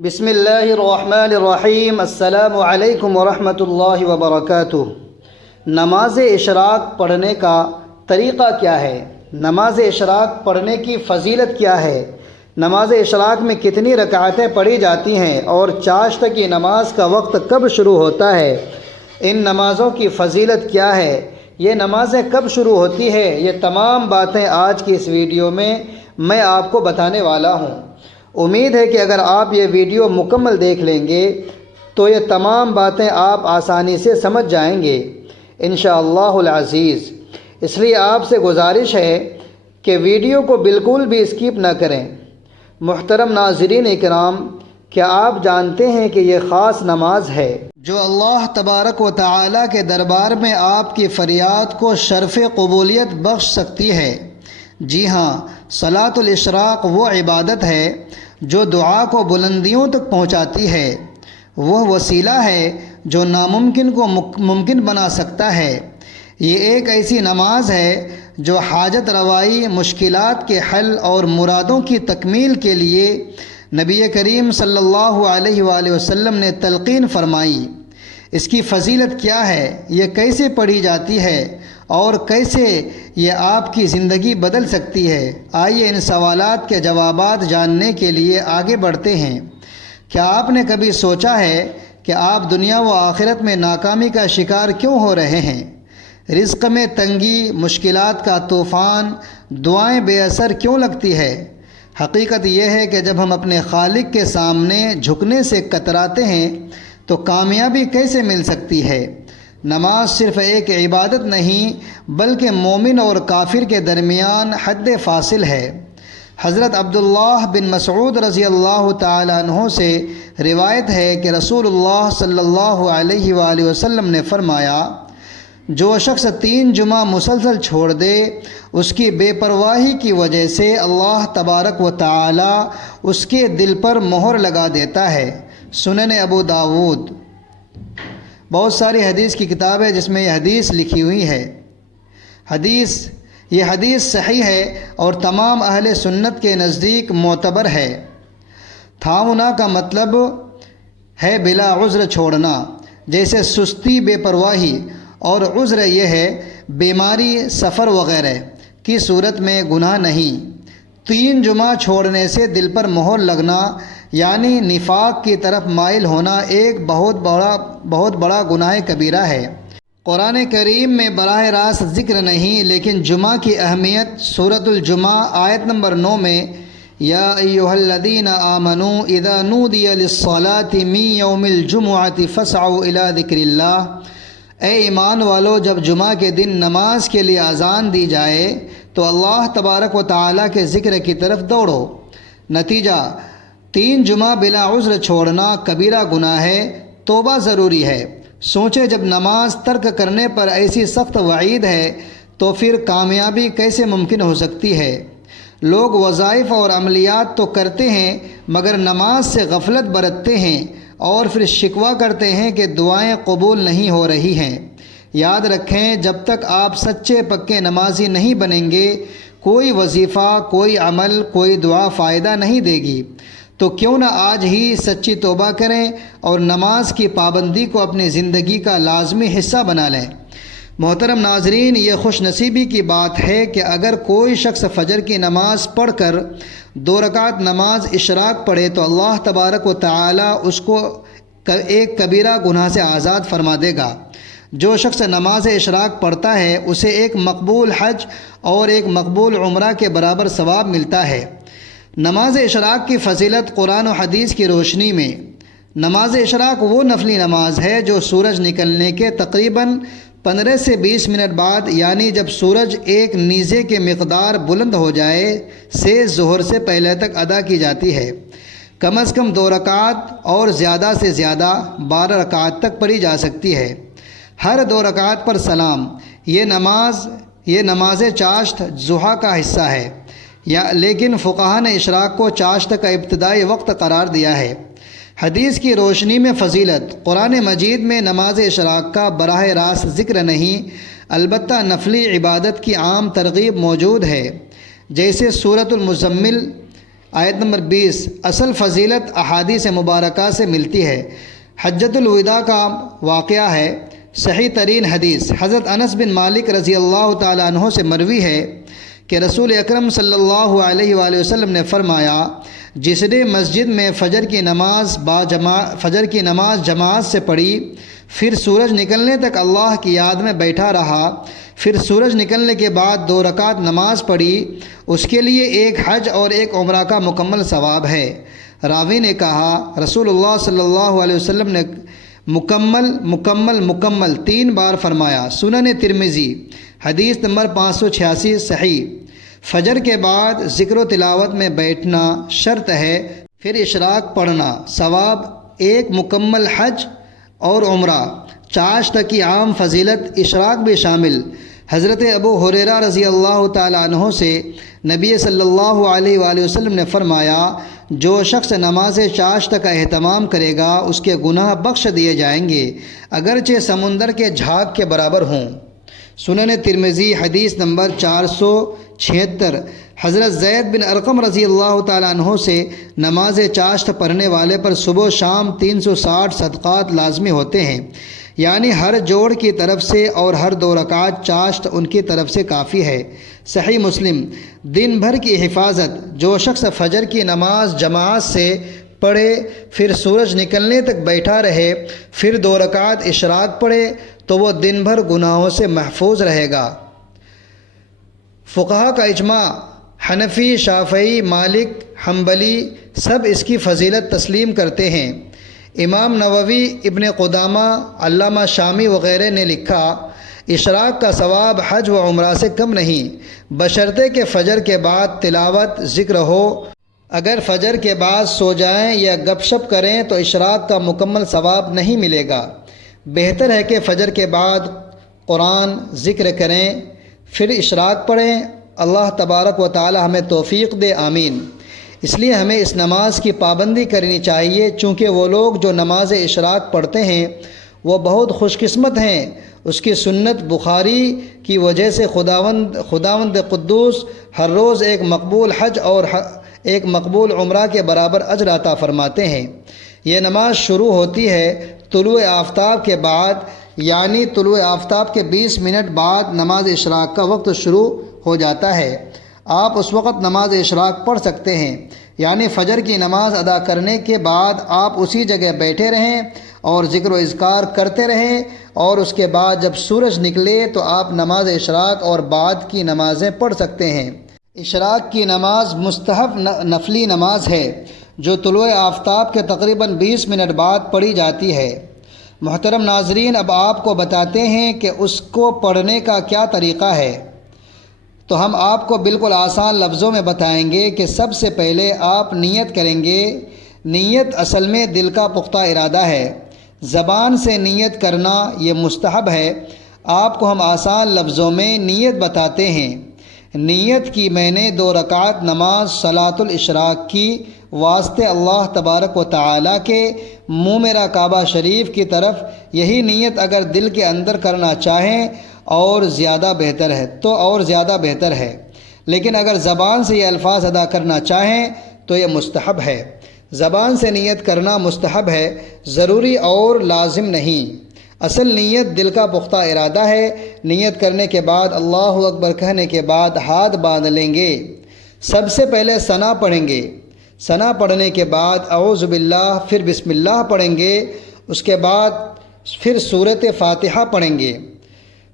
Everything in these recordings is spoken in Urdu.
بسم اللہ الرحمن الرحیم۔ السلام علیکم ورحمۃ اللہ وبرکاتہ۔ نماز اشراق پڑھنے کا طریقہ کیا ہے؟ نماز اشراق پڑھنے کی فضیلت کیا ہے؟ نماز اشراق میں کتنی رکعتیں پڑھی جاتی ہیں اور چاشت کی نماز کا وقت کب شروع ہوتا ہے؟ ان نمازوں کی فضیلت کیا ہے؟ یہ نمازیں کب شروع ہوتی ہے؟ یہ تمام باتیں آج کی اس ویڈیو میں آپ کو بتانے والا ہوں۔ امید ہے کہ اگر آپ یہ ویڈیو مکمل دیکھ لیں گے تو یہ تمام باتیں آپ آسانی سے سمجھ جائیں گے انشاءاللہ العزیز۔ اس لیے آپ سے گزارش ہے کہ ویڈیو کو بالکل بھی اسکپ نہ کریں۔ محترم ناظرین اکرام، کیا آپ جانتے ہیں کہ یہ خاص نماز ہے جو اللہ تبارک و تعالی کے دربار میں آپ کی فریاد کو شرف قبولیت بخش سکتی ہے؟ جی ہاں، صلاۃ الاشراق وہ عبادت ہے جو دعا کو بلندیوں تک پہنچاتی ہے۔ وہ وسیلہ ہے جو ناممکن کو ممکن بنا سکتا ہے۔ یہ ایک ایسی نماز ہے جو حاجت روائی، مشکلات کے حل اور مرادوں کی تکمیل کے لیے نبی کریم صلی اللہ علیہ وآلہ وسلم نے تلقین فرمائی۔ اس کی فضیلت کیا ہے؟ یہ کیسے پڑھی جاتی ہے اور کیسے یہ آپ کی زندگی بدل سکتی ہے؟ آئیے ان سوالات کے جوابات جاننے کے لیے آگے بڑھتے ہیں۔ کیا آپ نے کبھی سوچا ہے کہ آپ دنیا و آخرت میں ناکامی کا شکار کیوں ہو رہے ہیں؟ رزق میں تنگی، مشکلات کا طوفان، دعائیں بے اثر کیوں لگتی ہے؟ حقیقت یہ ہے کہ جب ہم اپنے خالق کے سامنے جھکنے سے کتراتے ہیں تو کامیابی کیسے مل سکتی ہے؟ نماز صرف ایک عبادت نہیں بلکہ مومن اور کافر کے درمیان حد فاصل ہے۔ حضرت عبداللہ بن مسعود رضی اللہ تعالی عنہ سے روایت ہے کہ رسول اللہ صلی اللہ علیہ وآلہ وسلم نے فرمایا، جو شخص 3 جمعہ مسلسل چھوڑ دے، اس کی بے پرواہی کی وجہ سے اللہ تبارک و تعالی اس کے دل پر مہر لگا دیتا ہے۔ سنن ابو داود۔ بہت ساری حدیث کی کتاب ہے جس میں یہ حدیث لکھی ہوئی ہے۔ یہ حدیث صحیح ہے اور تمام اہل سنت کے نزدیک معتبر ہے۔ تھامنا کا مطلب ہے بلا عذر چھوڑنا، جیسے سستی، بے پرواہی، اور عذر یہ ہے بیماری، سفر وغیرہ کی صورت میں گناہ نہیں۔ 3 جمعہ چھوڑنے سے دل پر مہر لگنا یعنی نفاق کی طرف مائل ہونا ایک بہت بڑا گناہ کبیرہ ہے۔ قرآن کریم میں براہ راست ذکر نہیں، لیکن جمعہ کی اہمیت سورۃ الجمعہ آیت نمبر 9 میں یا ایھا الذین آمنوا اذا نودی للصلاۃ من یوم الجمعۃ فاسعوا الی ذکر اللہ، اے ایمان والو، جب جمعہ کے دن نماز کے لیے اذان دی جائے تو اللہ تبارک و تعالیٰ کے ذکر کی طرف دوڑو۔ نتیجہ 3 جمعہ بلا عذر چھوڑنا کبیرہ گناہ ہے، توبہ ضروری ہے۔ سوچے جب نماز ترک کرنے پر ایسی سخت وعید ہے تو پھر کامیابی کیسے ممکن ہو سکتی ہے؟ لوگ وظائف اور عملیات تو کرتے ہیں مگر نماز سے غفلت برتتے ہیں اور پھر شکوہ کرتے ہیں کہ دعائیں قبول نہیں ہو رہی ہیں۔ یاد رکھیں، جب تک آپ سچے پکے نمازی نہیں بنیں گے، کوئی وظیفہ، کوئی عمل، کوئی دعا فائدہ نہیں دے گی۔ تو کیوں نہ آج ہی سچی توبہ کریں اور نماز کی پابندی کو اپنی زندگی کا لازمی حصہ بنا لیں۔ محترم ناظرین، یہ خوش نصیبی کی بات ہے کہ اگر کوئی شخص فجر کی نماز پڑھ کر 2 رکعت نماز اشراق پڑھے تو اللہ تبارک و تعالی اس کو ایک کبیرہ گناہ سے آزاد فرما دے گا۔ جو شخص نماز اشراق پڑھتا ہے اسے ایک مقبول حج اور ایک مقبول عمرہ کے برابر ثواب ملتا ہے۔ نماز اشراق کی فضیلت قرآن و حدیث کی روشنی میں۔ نماز اشراق وہ نفلی نماز ہے جو سورج نکلنے کے تقریباً 15 سے 20 منٹ بعد، یعنی جب سورج ایک نیزے کے مقدار بلند ہو جائے سے ظہر سے پہلے تک ادا کی جاتی ہے۔ کم از کم 2 رکعت اور زیادہ سے زیادہ 12 رکعت تک پڑھی جا سکتی ہے۔ ہر 2 رکعت پر سلام۔ یہ نماز چاشت ضحیٰ کا حصہ ہے، لیکن فقہاء نے اشراق کو چاشت کا ابتدائی وقت قرار دیا ہے۔ حدیث کی روشنی میں فضیلت۔ قرآن مجید میں نماز اشراق کا براہ راست ذکر نہیں، البتہ نفلی عبادت کی عام ترغیب موجود ہے، جیسے سورۃ المزمل آیت نمبر 20 اصل فضیلت احادیث مبارکہ سے ملتی ہے۔ حجۃ الوداع کا واقعہ ہے۔ صحیح ترین حدیث حضرت انس بن مالک رضی اللہ تعالیٰ عنہ سے مروی ہے کہ رسول اکرم صلی اللہ علیہ وآلہ وسلم نے فرمایا، جس نے مسجد میں فجر کی نماز جماعت سے پڑھی، پھر سورج نکلنے تک اللہ کی یاد میں بیٹھا رہا، پھر سورج نکلنے کے بعد 2 رکعت نماز پڑھی، اس کے لیے ایک حج اور ایک عمرہ کا مکمل ثواب ہے۔ راوی نے کہا، رسول اللہ صلی اللہ علیہ وسلم نے مکمل مکمل مکمل 3 بار فرمایا۔ سنن ترمذی حدیث نمبر 586 صحیح۔ فجر کے بعد ذکر و تلاوت میں بیٹھنا شرط ہے، پھر اشراق پڑھنا ثواب، ایک مکمل حج اور عمرہ۔ چاشت کی عام فضیلت اشراق بھی شامل۔ حضرت ابو ہریرہ رضی اللہ تعالیٰ عنہ سے نبی صلی اللہ علیہ وآلہ وسلم نے فرمایا، جو شخص نماز چاشت کا اہتمام کرے گا اس کے گناہ بخش دیے جائیں گے، اگرچہ سمندر کے جھاگ کے برابر ہوں۔ سنن ترمذی حدیث نمبر 476۔ حضرت زید بن ارقم رضی اللہ تعالیٰ عنہ سے نماز چاشت پڑھنے والے پر صبح و شام 360 صدقات لازمی ہوتے ہیں، یعنی ہر جوڑ کی طرف سے اور ہر 2 رکعت چاشت ان کی طرف سے کافی ہے۔ صحیح مسلم۔ دن بھر کی حفاظت، جو شخص فجر کی نماز جماعت سے پڑھے، پھر سورج نکلنے تک بیٹھا رہے، پھر 2 رکعت اشراق پڑھے تو وہ دن بھر گناہوں سے محفوظ رہے گا۔ فقہا کا اجماع، حنفی، شافعی، مالک، حنبلی سب اس کی فضیلت تسلیم کرتے ہیں۔ امام نووی، ابن قدامہ، علامہ شامی وغیرہ نے لکھا، اشراق کا ثواب حج و عمرہ سے کم نہیں، بشرطے کہ فجر کے بعد تلاوت ذکر ہو۔ اگر فجر کے بعد سو جائیں یا گپ شپ کریں تو اشراق کا مکمل ثواب نہیں ملے گا۔ بہتر ہے کہ فجر کے بعد قرآن ذکر کریں، پھر اشراق پڑھیں۔ اللہ تبارک و تعالی ہمیں توفیق دے، آمین۔ اس لیے ہمیں اس نماز کی پابندی کرنی چاہیے، چونکہ وہ لوگ جو نماز اشراق پڑھتے ہیں وہ بہت خوش قسمت ہیں۔ اس کی سنت بخاری کی وجہ سے خداوند قدوس ہر روز ایک مقبول حج اور ایک مقبول عمرہ کے برابر اجر عطا فرماتے ہیں۔ یہ نماز شروع ہوتی ہے طلوع آفتاب کے بعد، یعنی طلوع آفتاب کے 20 منٹ بعد نماز اشراق کا وقت شروع ہو جاتا ہے۔ آپ اس وقت نماز اشراق پڑھ سکتے ہیں، یعنی فجر کی نماز ادا کرنے کے بعد آپ اسی جگہ بیٹھے رہیں اور ذکر و اذکار کرتے رہیں، اور اس کے بعد جب سورج نکلے تو آپ نماز اشراق اور بعد کی نمازیں پڑھ سکتے ہیں۔ اشراق کی نماز مستحب نفلی نماز ہے جو طلوع آفتاب کے تقریباً 20 منٹ بعد پڑھی جاتی ہے۔ محترم ناظرین، اب آپ کو بتاتے ہیں کہ اس کو پڑھنے کا کیا طریقہ ہے۔ تو ہم آپ کو بالکل آسان لفظوں میں بتائیں گے کہ سب سے پہلے آپ نیت کریں گے۔ نیت اصل میں دل کا پختہ ارادہ ہے، زبان سے نیت کرنا یہ مستحب ہے۔ آپ کو ہم آسان لفظوں میں نیت بتاتے ہیں۔ نیت کی میں نے 2 رکعت نماز صلاۃ الاشراق کی، واسطے اللہ تبارک و تعالی کے، منہ میرا کعبہ شریف کی طرف۔ یہی نیت اگر دل کے اندر کرنا چاہیں اور زیادہ بہتر ہے تو اور زیادہ بہتر ہے، لیکن اگر زبان سے یہ الفاظ ادا کرنا چاہیں تو یہ مستحب ہے۔ زبان سے نیت کرنا مستحب ہے، ضروری اور لازم نہیں۔ اصل نیت دل کا پختہ ارادہ ہے۔ نیت کرنے کے بعد اللہ اکبر کہنے کے بعد ہاتھ باندھ لیں گے۔ سب سے پہلے ثنا پڑھیں گے۔ ثنا پڑھنے کے بعد اعوذ باللہ، پھر بسم اللہ پڑھیں گے۔ اس کے بعد پھر سورۃ فاتحہ پڑھیں گے۔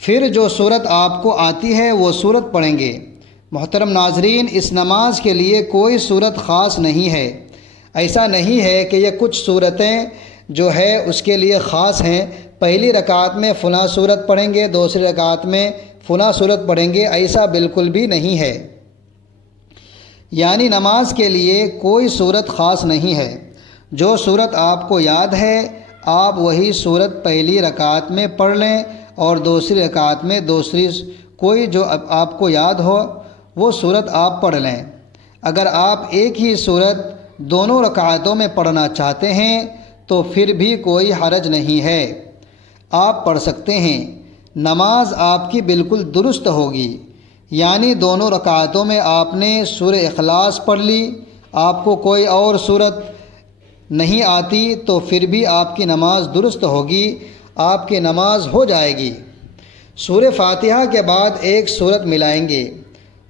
پھر جو سورت آپ کو آتی ہے وہ سورت پڑھیں گے۔ محترم ناظرین، اس نماز کے لیے کوئی سورت خاص نہیں ہے۔ ایسا نہیں ہے کہ یہ کچھ صورتیں جو ہے اس کے لیے خاص ہیں، پہلی رکعت میں فلاں صورت پڑھیں گے، دوسری رکعت میں فلاں صورت پڑھیں گے، ایسا بالکل بھی نہیں ہے۔ یعنی نماز کے لیے کوئی صورت خاص نہیں ہے۔ جو صورت آپ کو یاد ہے آپ وہی صورت پہلی رکعت میں پڑھ لیں اور دوسری رکعت میں کوئی جو آپ کو یاد ہو وہ صورت آپ پڑھ لیں۔ اگر آپ ایک ہی صورت دونوں رکعتوں میں پڑھنا چاہتے ہیں تو پھر بھی کوئی حرج نہیں ہے، آپ پڑھ سکتے ہیں۔ نماز آپ کی بالکل درست ہوگی، یعنی دونوں رکعتوں میں آپ نے سورہ اخلاص پڑھ لی، آپ کو کوئی اور صورت نہیں آتی تو پھر بھی آپ کی نماز درست ہوگی، آپ کی نماز ہو جائے گی۔ سورہ فاتحہ کے بعد ایک صورت ملائیں گے،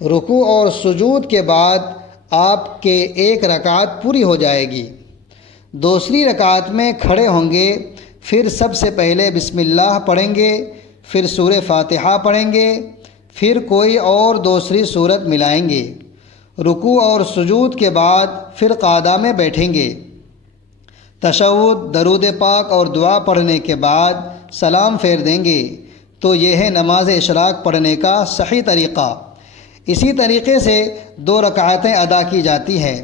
رکوع اور سجود کے بعد آپ کے ایک رکعت پوری ہو جائے گی۔ دوسری رکعت میں کھڑے ہوں گے، پھر سب سے پہلے بسم اللہ پڑھیں گے، پھر سورہ فاتحہ پڑھیں گے، پھر کوئی اور دوسری صورت ملائیں گے۔ رکوع اور سجود کے بعد پھر قعدہ میں بیٹھیں گے۔ تشہد، درود پاک اور دعا پڑھنے کے بعد سلام پھیر دیں گے۔ تو یہ ہے نماز اشراق پڑھنے کا صحیح طریقہ۔ اسی طریقے سے 2 رکعتیں ادا کی جاتی ہیں۔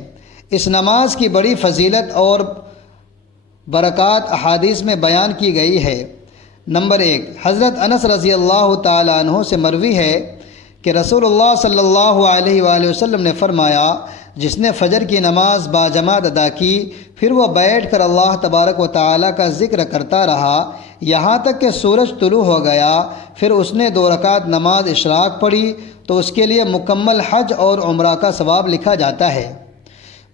اس نماز کی بڑی فضیلت اور برکات احادیث میں بیان کی گئی ہے۔ نمبر 1، حضرت انس رضی اللہ تعالیٰ عنہ سے مروی ہے کہ رسول اللہ صلی اللہ علیہ وآلہ وسلم نے فرمایا، جس نے فجر کی نماز باجماعت ادا کی، پھر وہ بیٹھ کر اللہ تبارک و تعالیٰ کا ذکر کرتا رہا یہاں تک کہ سورج طلوع ہو گیا، پھر اس نے 2 رکعت نماز اشراق پڑھی تو اس کے لیے مکمل حج اور عمرہ کا ثواب لکھا جاتا ہے۔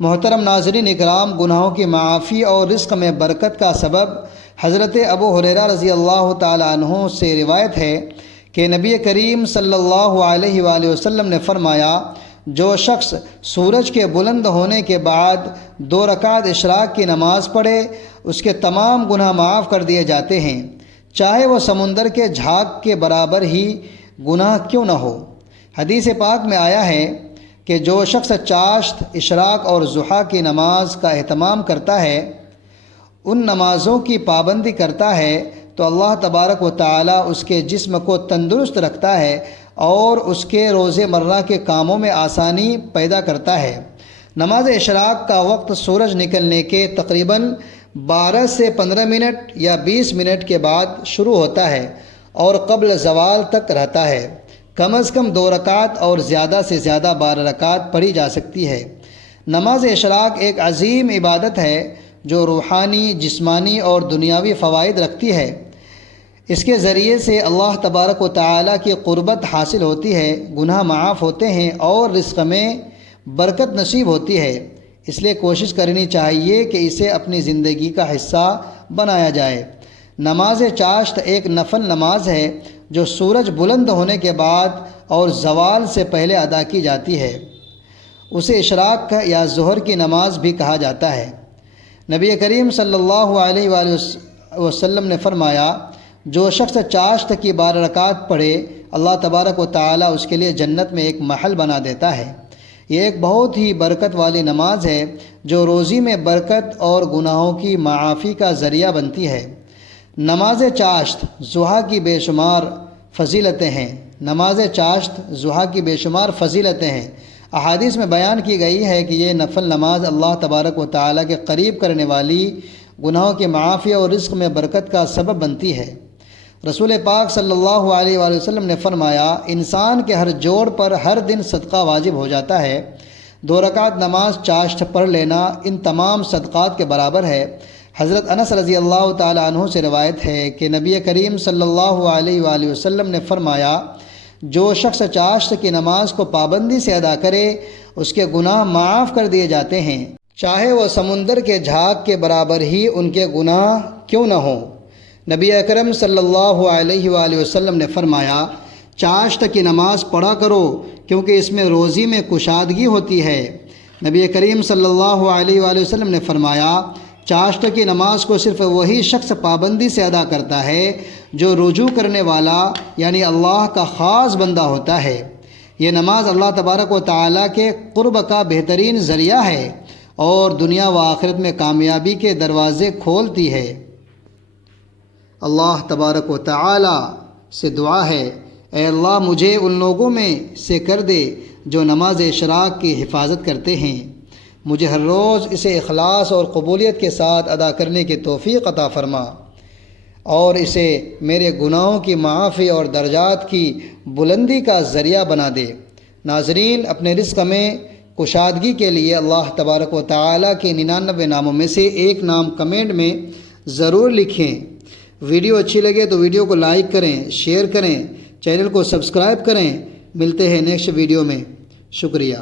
محترم ناظرین اکرام، گناہوں کی معافی اور رزق میں برکت کا سبب حضرت ابو ہریرہ رضی اللہ تعالیٰ عنہ سے روایت ہے کہ نبی کریم صلی اللہ علیہ وآلہ وسلم نے فرمایا، جو شخص سورج کے بلند ہونے کے بعد 2 رکعت اشراق کی نماز پڑھے، اس کے تمام گناہ معاف کر دیے جاتے ہیں، چاہے وہ سمندر کے جھاگ کے برابر ہی گناہ کیوں نہ ہو۔ حدیث پاک میں آیا ہے کہ جو شخص چاشت، اشراق اور ضحیٰ کی نماز کا اہتمام کرتا ہے، ان نمازوں کی پابندی کرتا ہے، تو اللہ تبارک و تعالیٰ اس کے جسم کو تندرست رکھتا ہے اور اس کے روز مرہ کے کاموں میں آسانی پیدا کرتا ہے۔ نماز اشراق کا وقت سورج نکلنے کے تقریباً 12 سے 15 منٹ یا 20 منٹ کے بعد شروع ہوتا ہے اور قبل زوال تک رہتا ہے۔ کم از کم 2 رکعت اور زیادہ سے زیادہ 12 رکعت پڑھی جا سکتی ہے۔ نماز اشراق ایک عظیم عبادت ہے جو روحانی، جسمانی اور دنیاوی فوائد رکھتی ہے۔ اس کے ذریعے سے اللہ تبارک و تعالیٰ کی قربت حاصل ہوتی ہے، گناہ معاف ہوتے ہیں اور رزق میں برکت نصیب ہوتی ہے۔ اس لیے کوشش کرنی چاہیے کہ اسے اپنی زندگی کا حصہ بنایا جائے۔ نماز چاشت ایک نفل نماز ہے جو سورج بلند ہونے کے بعد اور زوال سے پہلے ادا کی جاتی ہے۔ اسے اشراق یا ظہر کی نماز بھی کہا جاتا ہے۔ نبی کریم صلی اللہ علیہ وآلہ وسلم نے فرمایا، جو شخص چاشت کی 12 رکعت پڑھے، اللہ تبارک و تعالیٰ اس کے لیے جنت میں ایک محل بنا دیتا ہے۔ یہ ایک بہت ہی برکت والی نماز ہے جو روزی میں برکت اور گناہوں کی معافی کا ذریعہ بنتی ہے۔ نماز چاشت ضحیٰ کی بے شمار فضیلتیں ہیں۔ نماز چاشت ضحیٰ کی بے شمار فضیلتیں ہیں۔ احادیث میں بیان کی گئی ہے کہ یہ نفل نماز اللہ تبارک و تعالیٰ کے قریب کرنے والی، گناہوں کی معافی اور رزق میں برکت کا سبب بنتی ہے۔ رسول پاک صلی اللہ علیہ وآلہ وسلم نے فرمایا، انسان کے ہر جوڑ پر ہر دن صدقہ واجب ہو جاتا ہے۔ 2 رکعت نماز چاشت پڑھ لینا ان تمام صدقات کے برابر ہے۔ حضرت انس رضی اللہ تعالیٰ عنہ سے روایت ہے کہ نبی کریم صلی اللہ علیہ وآلہ وسلم نے فرمایا، جو شخص چاشت کی نماز کو پابندی سے ادا کرے، اس کے گناہ معاف کر دیے جاتے ہیں، چاہے وہ سمندر کے جھاگ کے برابر ہی ان کے گناہ کیوں نہ ہوں۔ نبی اکرم صلی اللہ علیہ وآلہ وسلم نے فرمایا، چاشت کی نماز پڑھا کرو کیونکہ اس میں روزی میں کشادگی ہوتی ہے۔ نبی کریم صلی اللہ علیہ وآلہ وسلم نے فرمایا، چاشت کی نماز کو صرف وہی شخص پابندی سے ادا کرتا ہے جو رجوع کرنے والا یعنی اللہ کا خاص بندہ ہوتا ہے۔ یہ نماز اللہ تبارک و تعالیٰ کے قرب کا بہترین ذریعہ ہے اور دنیا و آخرت میں کامیابی کے دروازے کھولتی ہے۔ اللہ تبارک و تعالیٰ سے دعا ہے، اے اللہ مجھے ان لوگوں میں سے کر دے جو نماز اشراق کی حفاظت کرتے ہیں۔ مجھے ہر روز اسے اخلاص اور قبولیت کے ساتھ ادا کرنے کی توفیق عطا فرما اور اسے میرے گناہوں کی معافی اور درجات کی بلندی کا ذریعہ بنا دے۔ ناظرین، اپنے رزق میں کشادگی کے لیے اللہ تبارک و تعالیٰ کے 99 ناموں میں سے ایک نام کمنٹ میں ضرور لکھیں۔ ویڈیو اچھی لگے تو ویڈیو کو لائک کریں، شیئر کریں، چینل کو سبسکرائب کریں۔ ملتے ہیں نیکسٹ ویڈیو میں۔ شکریہ۔